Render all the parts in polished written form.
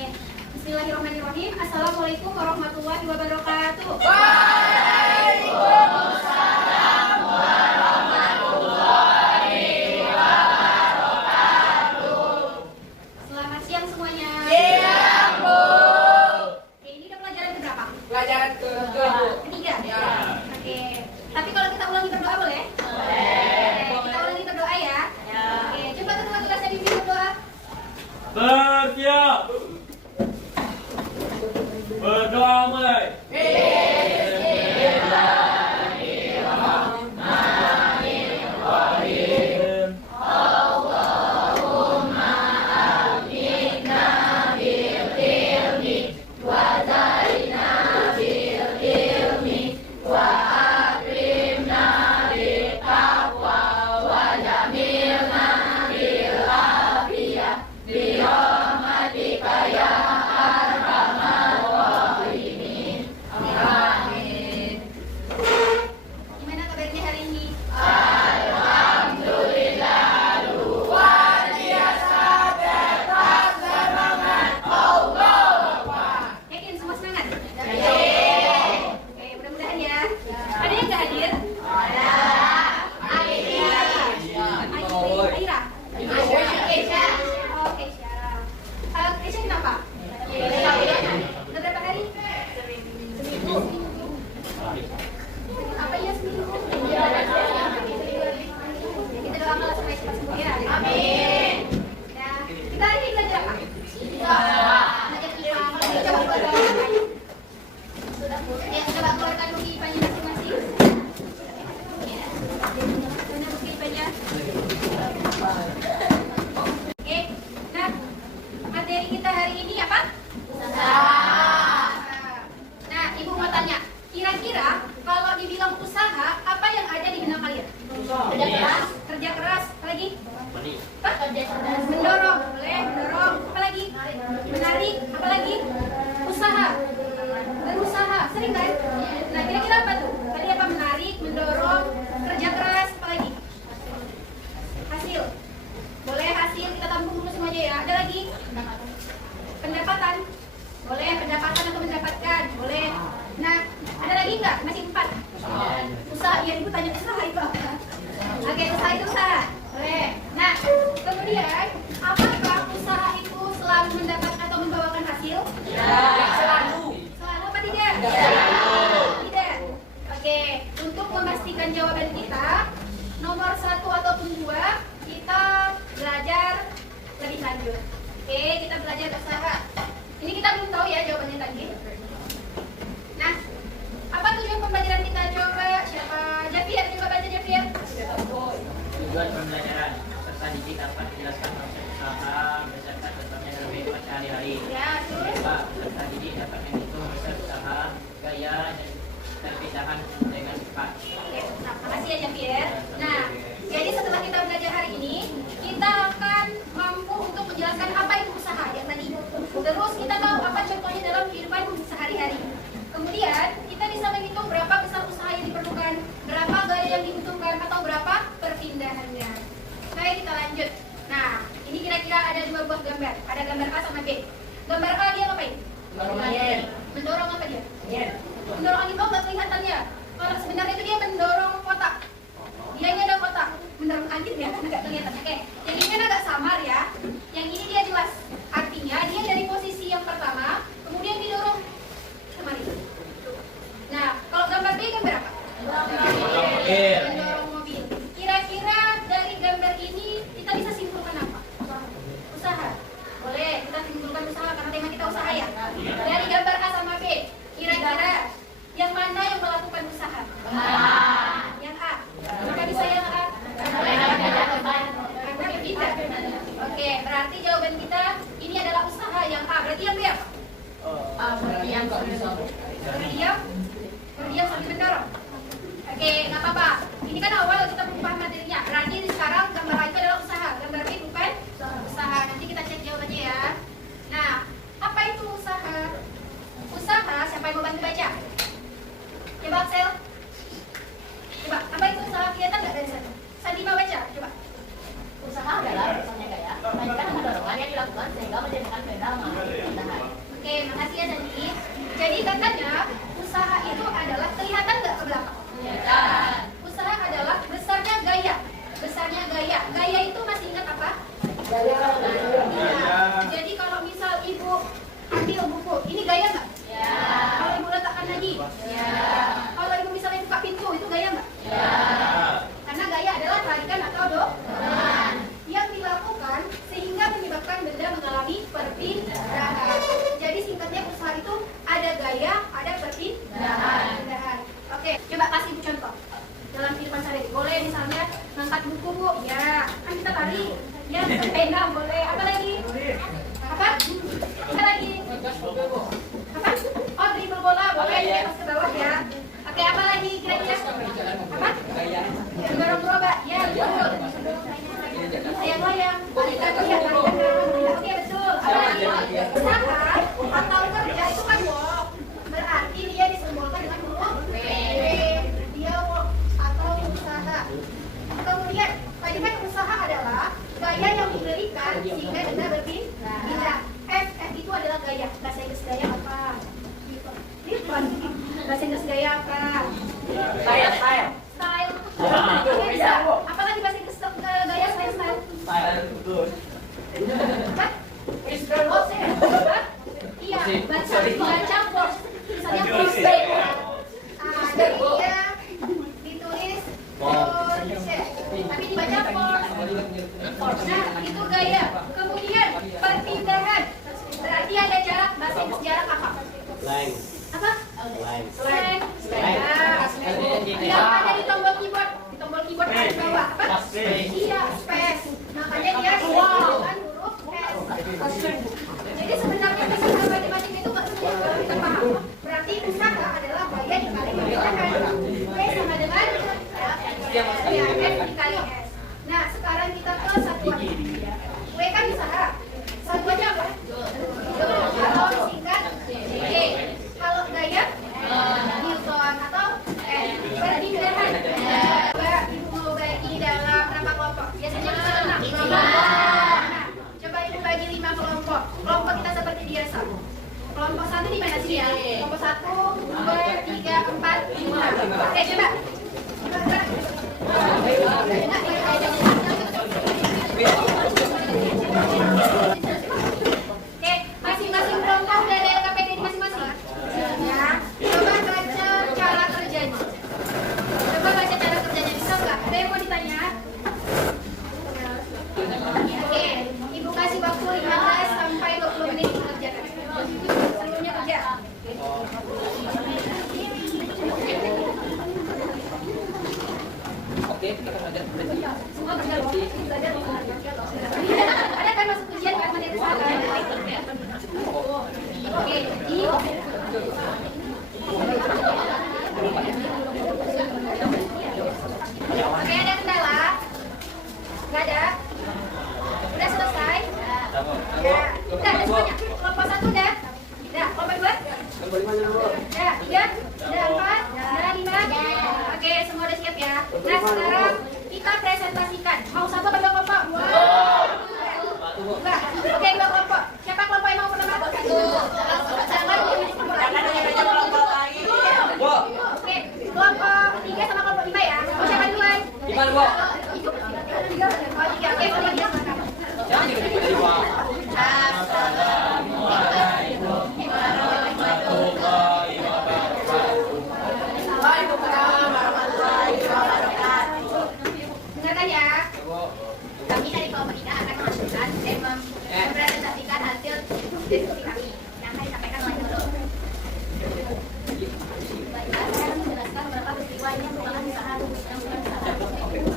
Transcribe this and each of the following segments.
Oke. Bismillahirrahmanirrahim. Assalamualaikum warahmatullahi wabarakatuh. Waalaikumsalam warahmatullahi wabarakatuh. Selamat siang semuanya. Siang, Bu. Oke, ini udah pelajaran keberapa? Pelajaran Ketiga. Ya. Oke. Tapi kalau kita ulangi berdoa boleh? Boleh. Kita ulangi berdoa ya. Oke, coba kedua kelas yang bimbing berdoa. Bersiap. Berdoa mulai. Gimana kabarnya hari ini? Yakin semua semangat? Oke, mudah-mudahan ya. Ada yang nggak hadir? Ada. Aira. Oh, Keisha. Keisha kenapa? Udah berapa hari? Seminggu. Apa ya seminggu? Kita doakan supaya cepat sembuh ya. Amin. Ya, kita hari ini belajar apa? Belajar IPA. Coba keluarkan buku. Ya, coba keluarkan buku IPA-nya masing-masing. Mana buku IPA-nya? Oke. Nah, materi kita hari ini apa? Nah, Ibu mau tanya, kira-kira kalau dibilang usaha, apa yang ada di benak kalian? Kerja keras, apa lagi? Apa? Mendorong, boleh, mendorong, apa lagi? Menarik, apa lagi? Usaha, berusaha, sering kan? Nah, kira-kira apa tuh? Tadi apa? Menarik, mendorong, kerja keras, apa lagi? Hasil, boleh hasil, kita tampung dulu semuanya ya. Ada lagi? Pendapatan, boleh pendapatan atau mendapatkan, boleh. Nah, ada lagi nggak? Masih 4. Usaha, ya Ibu tanya usaha itu apa? Oke, usaha itu usaha, boleh. Nah, kemudian apakah usaha itu selalu mendapat atau membawakan hasil? Selalu. Selalu apa tidak? Tidak. Oke, untuk memastikan jawaban kita, nomor 1 ataupun 2, kita belajar lebih lanjut. Oke, kita belajar usaha. Ini kita belum tahu ya jawabannya tadi. Nah, apa tujuan pembelajaran kita? Coba siapa? Javier, coba baca Javier. Tujuan pembelajaran peserta didik dapat menjelaskan konsep usaha berdasarkan contohnya dalam kehidupan sehari-hari. Ya, terus. Kedua, peserta didik dapat menghitung konsep usaha, gaya, dan perbedaan dengan cepat. Oke, nah, makasih ya Javier. Nah, jadi setelah kita belajar hari ini, kita akan mampu untuk menjelaskan apa itu usaha yang tadi. Terus kita tahu apa contohnya dalam kehidupan sehari-hari. Kemudian kita bisa menghitung berapa besar usaha yang diperlukan, berapa gaya yang dibutuhkan, atau berapa perpindahannya. Oke, kita lanjut. Nah, ini kira-kira ada 2 buah gambar. Ada gambar A sama B. Gambar A dia ngapain? Mendorong apa dia? Mendorong angin. Oh, nggak kelihatannya. Kalau sebenarnya itu dia mendorong kotak. Dianya ada kotak. Mendorong angin ya, karena nggak kelihatan. Oke, yang ini kan agak samar ya. Yang ini dia jelas. Artinya dia dari posisi yang pertama, kemudian didorong kemari. Nah, kalau gambar B gambar apa? Mendorong mobil. Kira-kira dari gambar ini kita bisa simpulkan apa? Usaha. Boleh, kita simpulkan usaha karena tema kita usaha ya. Dari gambar A sama B, kira-kira yang mana yang melakukan usaha? Yang A. Kenapa bisa yang A? Karena berpindah. Oke, berarti jawaban kita ini adalah usaha yang A. Berarti yang B apa? Berdiam sambil mendorong. Oke, nggak apa-apa. Ini kan awal kita mengubah materinya. Berarti sekarang gambar A itu adalah usaha, gambar B bukan usaha. Nanti kita cek jawabannya ya. Nah, apa itu usaha? Usaha, siapa yang mau bantu baca? Coba Axel. Coba, apa itu usaha? Kelihatan nggak dari sana? Sandi mau baca, coba. Usaha adalah misalnya kayak melakukan dorongan yang dilakukan sehingga menjadikan benda mengalami perpindahan. Jadi katanya usaha itu adalah kelihatan nggak ke belakang? Usaha adalah besarnya gaya. Besarnya gaya. Gaya itu masih ingat apa? Iya. Jadi kalau misal ibu ambil buku, ini gaya nggak? Kalau ibu letakkan lagi? Kalau ibu misalnya buka pintu, itu gaya nggak? Karena gaya adalah tarikan atau dorongan yang dilakukan sehingga menyebabkan benda mengalami perpindahan. Jadi singkatnya usaha itu ada gaya, ada perpindahan. Oke, coba kasih ibu contoh dalam kehidupan sehari. Boleh misalnya ngangkat buku bu, ya kan kita lari, ya pena boleh. Apa lagi? Apa? Apa lagi? Apa? Oh dribble bola boleh, ya pas ke bawah ya. Oke, apa lagi kira-kira? Apa? Dorong gerobak, ya betul. Saya goyang. Oke betul. Apa lagi? Usaha atau kerja itu kan work. Berarti dia disimbolkan dengan huruf W. Dia work atau usaha. Kemudian, kalimat usaha adalah gaya yang diberikan sehingga benda berpindah. F itu adalah gaya. Bahasa Inggris gaya apa? Bahasa Inggris gaya apa? Style. Style. Bisa. Apalagi bahasa Inggris gaya selain style? Apa? Oh, apa? Iya, baca force. Misalnya force. Jadi dia ditulis force, tapi dibaca force. Nah, itu gaya. Kemudian perpindahan. Berarti ada jarak. Bahasa Inggris jarak apa? Apa? Slang. Yang ada di tombol keyboard. Di tombol keyboard ada bawah apa? Iya, space. Makanya dia dengan huruf S. Jadi sebenarnya fisika matematika itu nggak semua kita paham. Berarti usaha adalah gaya dikali perpindahan. W sama dengan F dikali S. Nah, sekarang kita ke satuan. W kan usaha. Satuannya apa? Atau disingkat G. Kalau gaya Newton atau perpindahan. Ibu mau bagi dalam berapa kelompok? Biasanya kita tenang. Nah, coba ibu bagi 5 kelompok. Kelompok kita seperti biasa. Kelompok 1 di mana sih ya? Kelompok 1, 2, 3, 4, 5. Oke, coba. Oke, masing-masing kelompok udah ada LKPD di masing-masing. Ya, coba baca cara kerjanya. Coba baca cara kerjanya, bisa nggak? Ada yang mau ditanya? Oke, ibu kasih waktu 15 sampai 20 menit mengerjakan. Seluruhnya kerja. Oke, kita belajar. Semua kerja loh. Belajar loh. Ada kan masuk ujian kan mana kesalahan? Oke, jadi oke, ada kendala? Nggak ada? Udah selesai? Ya, udah ada semuanya. Kelompok 1 udah? Udah, kelompok 2? Udah, 3? Udah 4? Udah 5? Oke, semua udah siap ya? Nah, sekarang kita presentasikan. Mau 1 atau 2 kelompok? 2. Oke, 2 kelompok. Siapa kelompok yang mau pertama? 1. Jangan pilih kelompok lain. Oke, kelompok 3 sama kelompok 5 ya. Mau siapa duluan? 5 dulu. Itu 3. Oh, 3. Oke, kelompok 3 silakan. Jangan tiba-tiba. Dengarkan ya. Kami dari kelompok 3 akan mengajukan dan mempresentasikan hasil diskusi kami yang akan disampaikan oleh guru. Baiklah, saya akan menjelaskan beberapa peristiwa ini yang merupakan usaha yang bukan usaha.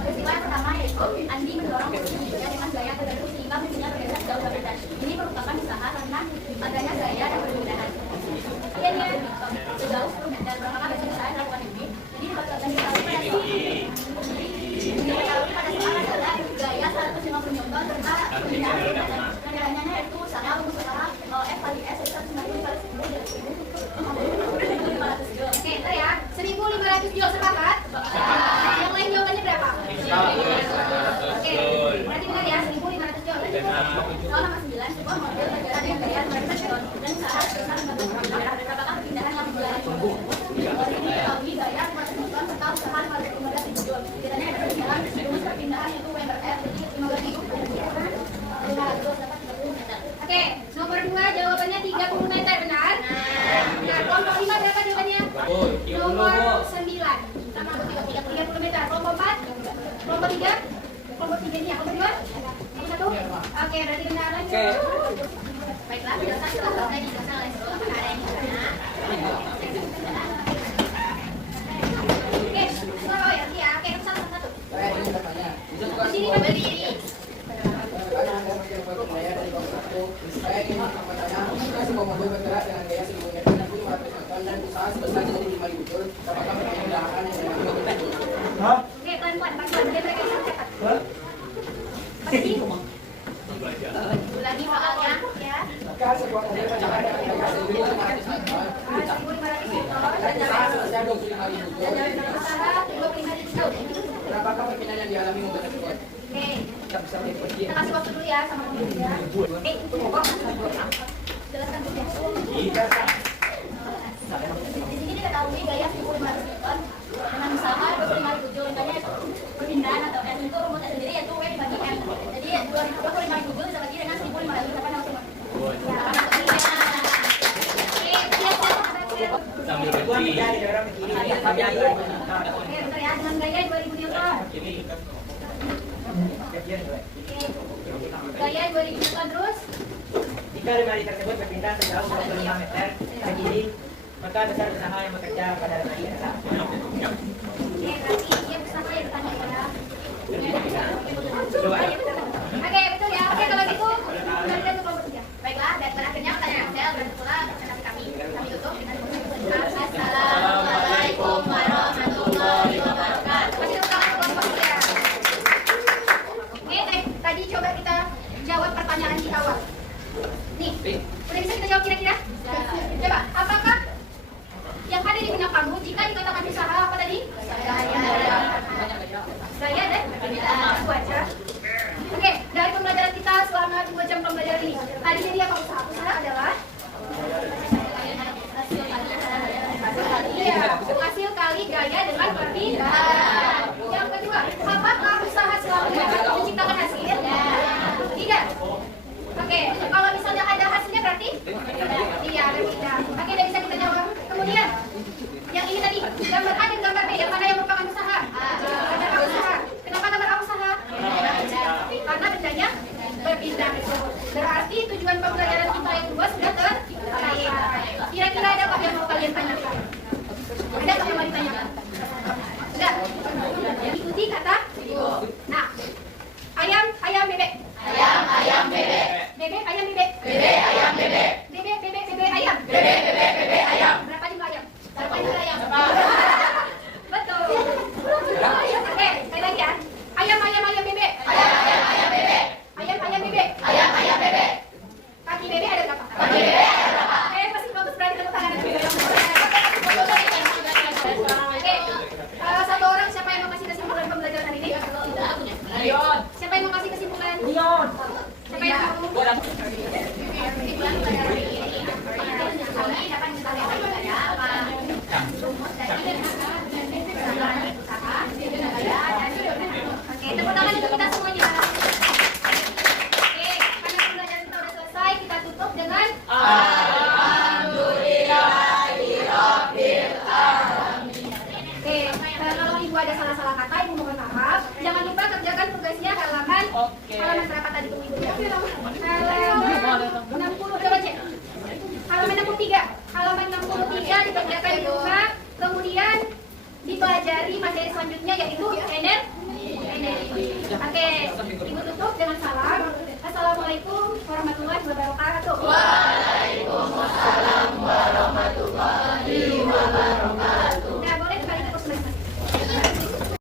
Peristiwa yang pertama yaitu Andi mendorong kursi meja dengan gaya tertentu sehingga kursinya bergerak jauh berbeda. Ini merupakan usaha karena adanya gaya dan perbedaan. Akhirnya sejauh 10 meter maka besok saya melakukan ini. Jadi diketahui pada saat adalah gaya 150 Newton serta perbedaan kendalanya yaitu usaha untuk usaha F kali S 190 kali 10 Oke, ntar ya 1.500 joule sepakat? Yang lain jawabannya berapa? Oke, berarti benar ya 1.500 joule. Soal nomor 9, sebuah model perjalanan yang gaya 200 Newton dan usaha sebesar 40 apakah berpindah jawabannya 30 meter, benar? Nah, kelompok 5 berapa jawabannya? Oh, Nomor 9. Sama 30 meter. Kelompok 4? Kelompok 3? Kelompok 3 ini ya, kelompok 2? Kelompok 1? Oke, berarti benar lagi. Baiklah, penjelasan telah selesai dijelaskan oleh seluruh perkara yang disana. Oke, semua tahu ya? Iya, oke, satu-satu. Di sini berdiri. Saya ingin bertanya, jika sebuah mobil bergerak dengan gaya 1000 meter dan 500 ton dan usaha sebesar jadi 5 betul, apakah permintaan yang dilakukan betul? Oke, pelan-pelan, pelan-pelan. Biar mereka bisa cepat. Pasti. Ulangi soalnya, ya. Jika sebuah mobil bergerak dengan gaya 1500 ton 1.500 ton. dan usaha sebesar 25.000 ton, Dan usaha 25.000 ton. berapakah permintaan yang dialami mobil tersebut? Oke. Kita kasih waktu dulu ya sama mobil ya. Jelaskan dulu ya. Di sini diketahui gaya 1.500 ton dengan usaha 25.000 joule. Makanya perpindahan atau S itu rumusnya sendiri yaitu W dibagi M. Jadi 25.000 joule bisa bagi dengan 1.500 apa namanya? Ya, sambil berhenti. oke, bentar ya, dengan gaya 2000 Newton. Gaya 2000 Newton terus. Jika lemari tersebut berpindah sejauh 25 meter ke kiri, maka besar usaha yang bekerja pada lemari adalah Oke, berarti dia bersama yang bertanya ya. Oke, betul ya. Oke, kalau gitu kita tutup kelompok 3. Baiklah, dan berakhirnya pertanyaan Axel dan pula presentasi kami. Kami tutup dengan Assalamualaikum warahmatullahi wabarakatuh. Masih tepuk tangan kelompok 3. Oke, tadi coba kita jawab pertanyaan di awal. Nih, udah bisa kita jawab kira-kira? Coba, apakah yang ada di benak kamu jika dikatakan usaha apa tadi? Gaya dan aku aja. Oke, dari pembelajaran kita selama 2 jam pembelajaran ini, tadi jadi apa usaha? Usaha adalah hasil kali gaya dengan perpindahan. Yang kedua, apakah usaha selalu dapat menciptakan hasil? Tidak. Oke, kalau misalnya ada hasilnya berarti? Iya, ada tidak. Oke, udah bisa kita jawab. Kemudian, yang ini tadi, gambar A dan gambar B, yang mana yang merupakan usaha? Gambar A usaha. Kenapa gambar A usaha? Karena bendanya berpindah. Berarti tujuan pembelajaran kita yang kedua sudah tercapai. Kira-kira ada apa yang mau kalian tanyakan? Ada apa yang mau ditanyakan? Enggak? Ikuti kata. Nah, ayam, bebek. Ayam, bebek. Bebek, ayam, bebek. Bebek, ayam, bebek. Bebek, ayam. Bebek, ayam. Berapa jumlah ayam? Berapa jumlah ayam? Betul. Oke, sekali lagi ya. Ayam, bebek. Ayam, bebek. Ayam, bebek. Ayam, bebek. Kaki bebek ada berapa? Kaki bebek ada berapa? Pasti bagus, berani tepuk tangan. Oke, satu orang siapa yang mau kasih kesimpulan pembelajaran hari ini? Siapa yang mau kasih kesimpulan? Siapa yang mau? Kesimpulan pembelajaran hari ini. Kami dapat misalnya ada apa? Rumus dari usaha, dan oke, tepuk tangan untuk kita semuanya. Oke, karena pembelajaran kita sudah selesai, kita tutup dengan Oke, kalau ibu ada salah-salah kata, ibu mohon maaf. Jangan lupa kerjakan tugasnya halaman berapa tadi tunggu ibu ya? Halaman 60, coba cek. Halaman 63. Halaman 63 dikerjakan di rumah. Kemudian dipelajari materi selanjutnya yaitu energi. Oke, ibu tutup dengan salam. Assalamualaikum warahmatullahi wabarakatuh.